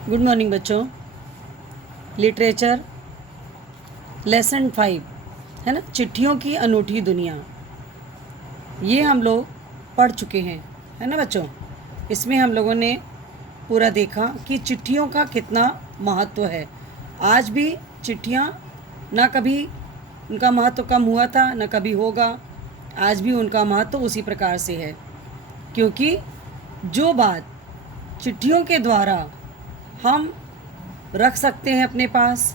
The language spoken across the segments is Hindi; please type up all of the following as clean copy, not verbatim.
गुड मॉर्निंग बच्चों। लिटरेचर लेसन 5 है ना, चिट्ठियों की अनूठी दुनिया। ये हम लोग पढ़ चुके हैं, है ना बच्चों। इसमें हम लोगों ने पूरा देखा कि चिट्ठियों का कितना महत्व है। आज भी चिट्ठियाँ ना कभी उनका महत्व कम हुआ था ना कभी होगा। आज भी उनका महत्व उसी प्रकार से है, क्योंकि जो बात चिट्ठियों के द्वारा हम रख सकते हैं अपने पास,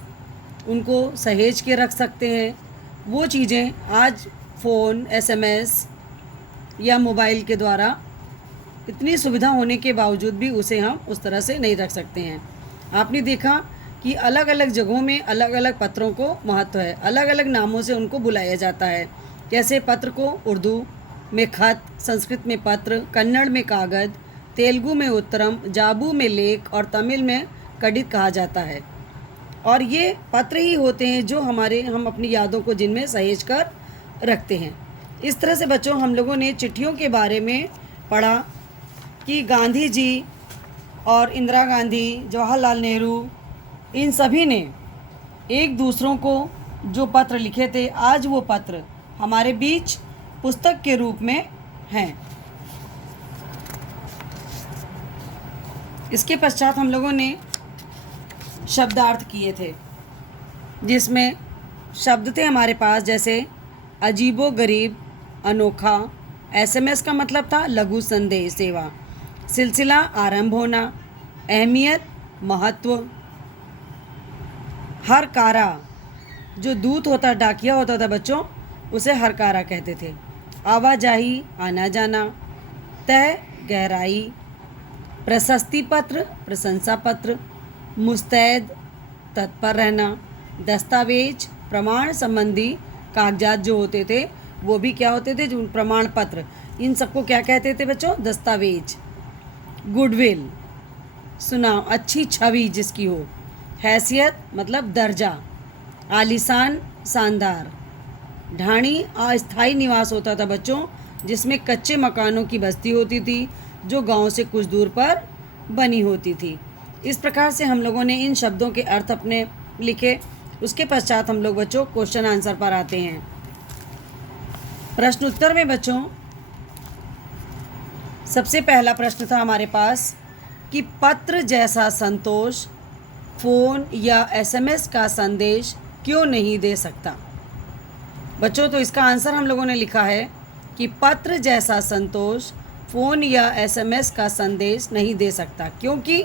उनको सहेज के रख सकते हैं, वो चीज़ें आज फ़ोन, एसएमएस या मोबाइल के द्वारा इतनी सुविधा होने के बावजूद भी उसे हम उस तरह से नहीं रख सकते हैं। आपने देखा कि अलग अलग जगहों में अलग अलग पत्रों को महत्व है, अलग अलग नामों से उनको बुलाया जाता है। जैसे पत्र को उर्दू में खत, संस्कृत में पत्र, कन्नड़ में कागज़, तेलुगु में उत्तरम, जाबू में लेख और तमिल में कडित कहा जाता है। और ये पत्र ही होते हैं जो हम अपनी यादों को जिनमें सहेज कर रखते हैं। इस तरह से बच्चों हम लोगों ने चिट्ठियों के बारे में पढ़ा कि गांधी जी और इंदिरा गांधी, जवाहरलाल नेहरू, इन सभी ने एक दूसरों को जो पत्र लिखे थे, आज वो पत्र हमारे बीच पुस्तक के रूप में हैं। इसके पश्चात हम लोगों ने शब्दार्थ किए थे, जिसमें शब्द थे हमारे पास जैसे अजीबो गरीब, अनोखा। एसएमएस का मतलब था लघु संदेश सेवा। सिलसिला आरंभ होना, अहमियत महत्व। हरकारा, जो दूत होता, डाकिया होता था बच्चों, उसे हरकारा कहते थे। आवाजाही आना जाना। तय गहराई। प्रशस्ति पत्र प्रशंसा पत्र। मुस्तैद तत्पर रहना। दस्तावेज प्रमाण संबंधी कागजात जो होते थे वो भी क्या होते थे, जो प्रमाण पत्र, इन सबको क्या कहते थे बच्चों, दस्तावेज। गुडविल सुनाओ, अच्छी छवि जिसकी हो। हैसियत मतलब दर्जा। आलीशान शानदार। ढाणी अस्थायी निवास होता था बच्चों, जिसमें कच्चे मकानों की बस्ती होती थी जो गांव से कुछ दूर पर बनी होती थी। इस प्रकार से हम लोगों ने इन शब्दों के अर्थ अपने लिखे। उसके पश्चात हम लोग बच्चों क्वेश्चन आंसर पर आते हैं। प्रश्न उत्तर में बच्चों सबसे पहला प्रश्न था हमारे पास कि पत्र जैसा संतोष फ़ोन या एसएमएस का संदेश क्यों नहीं दे सकता। बच्चों तो इसका आंसर हम लोगों ने लिखा है कि पत्र जैसा संतोष फ़ोन या एसएमएस का संदेश नहीं दे सकता, क्योंकि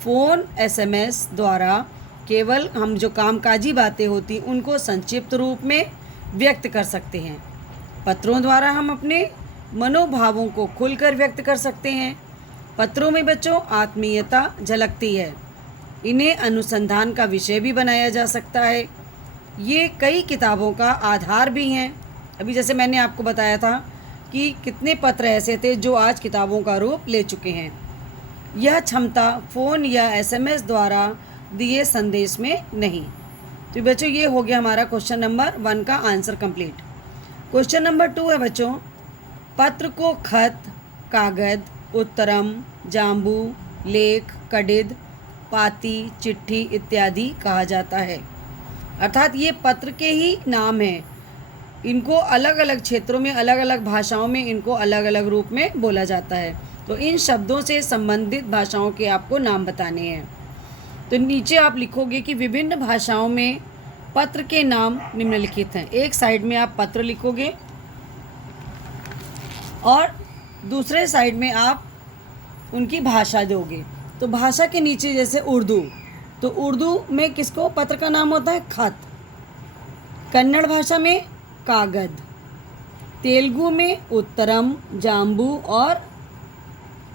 फ़ोन एसएमएस द्वारा केवल हम जो कामकाजी बातें होती उनको संक्षिप्त रूप में व्यक्त कर सकते हैं। पत्रों द्वारा हम अपने मनोभावों को खुलकर व्यक्त कर सकते हैं। पत्रों में बच्चों आत्मीयता झलकती है। इन्हें अनुसंधान का विषय भी बनाया जा सकता है। ये कई किताबों का आधार भी हैं। अभी जैसे मैंने आपको बताया था कि कितने पत्र ऐसे थे जो आज किताबों का रूप ले चुके हैं। यह क्षमता फ़ोन या एसएमएस द्वारा दिए संदेश में नहीं। तो बच्चों ये हो गया हमारा क्वेश्चन नंबर 1 का आंसर कंप्लीट। क्वेश्चन नंबर 2 है बच्चों, पत्र को खत, कागज़, उत्तरम, जाम्बू, लेख, कडिद, पाती, चिट्ठी इत्यादि कहा जाता है। अर्थात ये पत्र के ही नाम हैं। इनको अलग अलग क्षेत्रों में, अलग अलग भाषाओं में इनको अलग अलग रूप में बोला जाता है। तो इन शब्दों से संबंधित भाषाओं के आपको नाम बताने हैं। तो नीचे आप लिखोगे कि विभिन्न भाषाओं में पत्र के नाम निम्नलिखित हैं। एक साइड में आप पत्र लिखोगे और दूसरे साइड में आप उनकी भाषा दोगे। तो भाषा के नीचे जैसे उर्दू, तो उर्दू में किसको पत्र का नाम होता है, खत। कन्नड़ भाषा में कागज़। तेलुगु में उत्तरम, जाम्बू और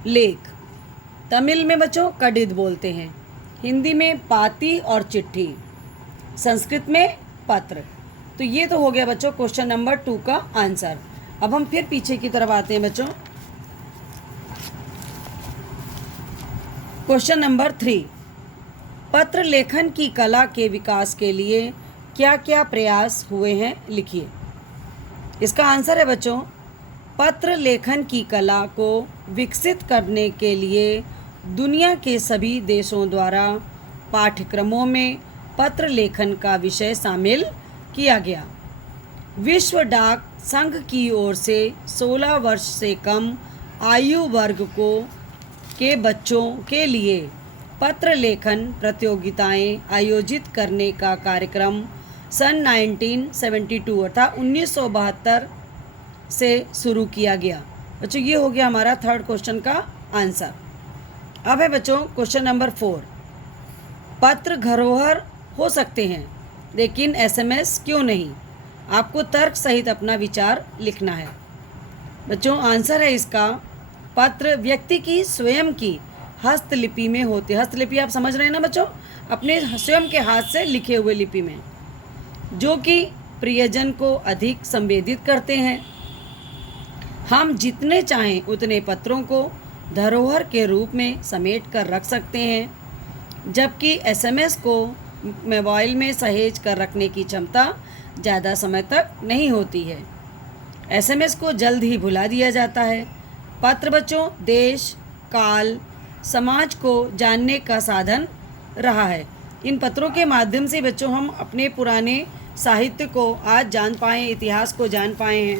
लेख। तमिल में बच्चों कडिद बोलते हैं। हिंदी में पाती और चिट्ठी। संस्कृत में पत्र। तो ये तो हो गया बच्चों क्वेश्चन नंबर 2 का आंसर। अब हम फिर पीछे की तरफ आते हैं बच्चों। क्वेश्चन नंबर 3, पत्र लेखन की कला के विकास के लिए क्या क्या प्रयास हुए हैं, लिखिए। इसका आंसर है बच्चों, पत्र लेखन की कला को विकसित करने के लिए दुनिया के सभी देशों द्वारा पाठ्यक्रमों में पत्र लेखन का विषय शामिल किया गया। विश्व डाक संघ की ओर से 16 वर्ष से कम आयु वर्ग के बच्चों के लिए पत्र लेखन प्रतियोगिताएं आयोजित करने का कार्यक्रम सन 1972 अर्थात 1972 से शुरू किया गया। बच्चों ये हो गया हमारा थर्ड क्वेश्चन का आंसर। अब है बच्चों क्वेश्चन नंबर 4। पत्र धरोहर हो सकते हैं लेकिन एसएमएस क्यों नहीं? आपको तर्क सहित अपना विचार लिखना है। बच्चों आंसर है इसका, पत्र व्यक्ति की स्वयं की हस्तलिपि में होते। हस्तलिपि आप समझ रहे हैं ना बच्चों, अपने स्वयं के हाथ से लिखे हुए लिपि में, जो कि प्रियजन को अधिक संवेदित करते हैं। हम जितने चाहें उतने पत्रों को धरोहर के रूप में समेट कर रख सकते हैं, जबकि एसएमएस को मोबाइल में सहेज कर रखने की क्षमता ज़्यादा समय तक नहीं होती है। एसएमएस को जल्द ही भुला दिया जाता है। पत्र बच्चों देश, काल, समाज को जानने का साधन रहा है। इन पत्रों के माध्यम से बच्चों हम अपने पुराने साहित्य को आज जान पाए, इतिहास को जान पाए हैं।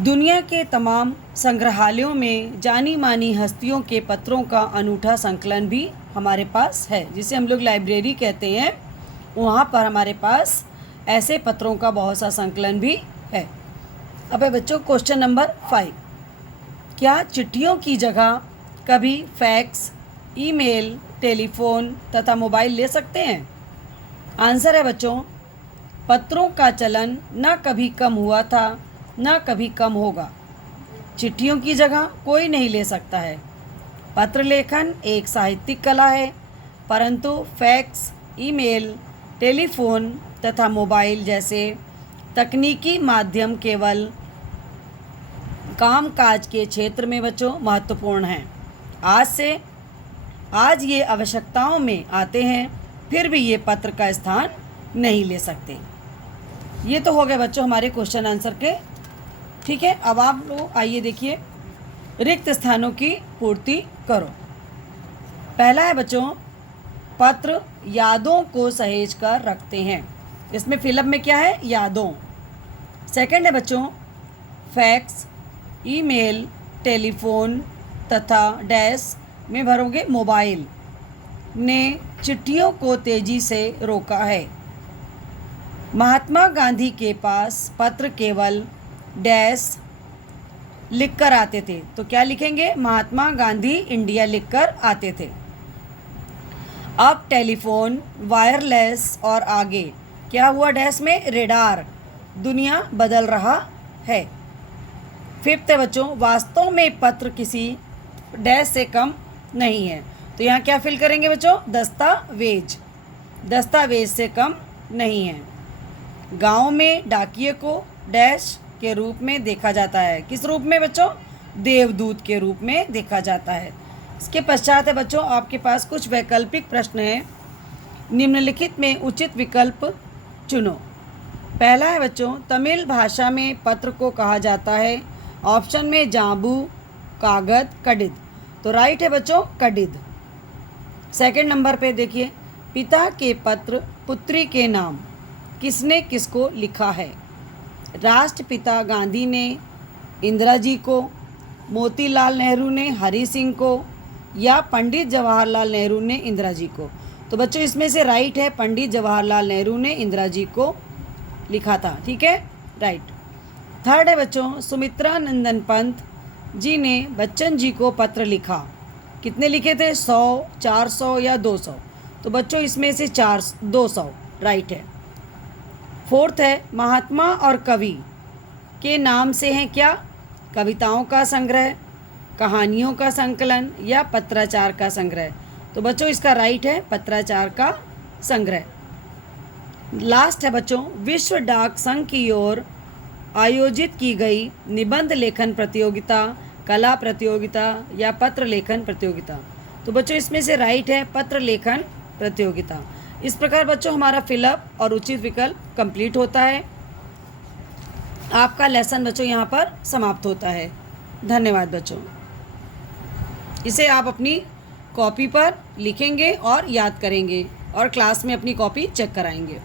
दुनिया के तमाम संग्रहालयों में जानी मानी हस्तियों के पत्रों का अनूठा संकलन भी हमारे पास है, जिसे हम लोग लाइब्रेरी कहते हैं। वहाँ पर हमारे पास ऐसे पत्रों का बहुत सा संकलन भी है। अब है बच्चों क्वेश्चन नंबर 5। क्या चिट्ठियों की जगह कभी फैक्स, ईमेल, टेलीफोन तथा मोबाइल ले सकते हैं? आंसर है बच्चों, पत्रों का चलन न कभी कम हुआ था न कभी कम होगा। चिट्ठियों की जगह कोई नहीं ले सकता है। पत्र लेखन एक साहित्यिक कला है, परंतु फैक्स, ईमेल, टेलीफोन तथा मोबाइल जैसे तकनीकी माध्यम केवल कामकाज के क्षेत्र में बच्चों महत्वपूर्ण हैं। आज ये आवश्यकताओं में आते हैं, फिर भी ये पत्र का स्थान नहीं ले सकते। ये तो हो गए बच्चों हमारे क्वेश्चन आंसर के। ठीक है, अब आप लोग आइए देखिए, रिक्त स्थानों की पूर्ति करो। पहला है बच्चों, पत्र यादों को सहेज कर रखते हैं। इसमें फिलअप में क्या है? यादों। सेकंड है बच्चों, फैक्स, ईमेल, टेलीफोन तथा डैश में भरोगे मोबाइल ने चिट्ठियों को तेजी से रोका है। महात्मा गांधी के पास पत्र केवल डैश लिखकर आते थे, तो क्या लिखेंगे? महात्मा गांधी इंडिया लिखकर आते थे। अब टेलीफोन, वायरलेस और आगे क्या हुआ? डैश में रेडार। दुनिया बदल रहा है। फिफ्थ है बच्चों, वास्तव में पत्र किसी डैश से कम नहीं है, तो यहाँ क्या फिल करेंगे बच्चों? दस्तावेज। दस्तावेज से कम नहीं है। गांव में डाकिये को डैश के रूप में देखा जाता है। किस रूप में बच्चों? देवदूत के रूप में देखा जाता है। इसके पश्चात है बच्चों आपके पास कुछ वैकल्पिक प्रश्न हैं। निम्नलिखित में उचित विकल्प चुनो। पहला है बच्चों, तमिल भाषा में पत्र को कहा जाता है। ऑप्शन में जांबू, कागद, कडिद, तो राइट है बच्चों कडिद। सेकंड नंबर पे देखिए, पिता के पत्र पुत्री के नाम किसने किसको लिखा है? राष्ट्रपिता गांधी ने इंदिरा जी को, मोतीलाल नेहरू ने हरि सिंह को, या पंडित जवाहरलाल नेहरू ने इंदिरा जी को? तो बच्चों इसमें से राइट है, पंडित जवाहरलाल नेहरू ने इंदिरा जी को लिखा था। ठीक है, राइट। थर्ड है बच्चों, सुमित्रा नंदन पंत जी ने बच्चन जी को पत्र लिखा। कितने लिखे थे? 100, 400 या 200? तो बच्चों इसमें से 200 राइट है। फोर्थ है, महात्मा और कवि के नाम से हैं क्या? कविताओं का संग्रह, कहानियों का संकलन या पत्राचार का संग्रह? तो बच्चों इसका राइट है पत्राचार का संग्रह। लास्ट है बच्चों, विश्व डाक संघ की ओर आयोजित की गई निबंध लेखन प्रतियोगिता, कला प्रतियोगिता या पत्र लेखन प्रतियोगिता? तो बच्चों इसमें से राइट है पत्र लेखन प्रतियोगिता। इस प्रकार बच्चों हमारा फिलअप और उचित विकल्प कंप्लीट होता है। आपका लेसन बच्चों यहाँ पर समाप्त होता है। धन्यवाद बच्चों। इसे आप अपनी कॉपी पर लिखेंगे और याद करेंगे और क्लास में अपनी कॉपी चेक कराएंगे।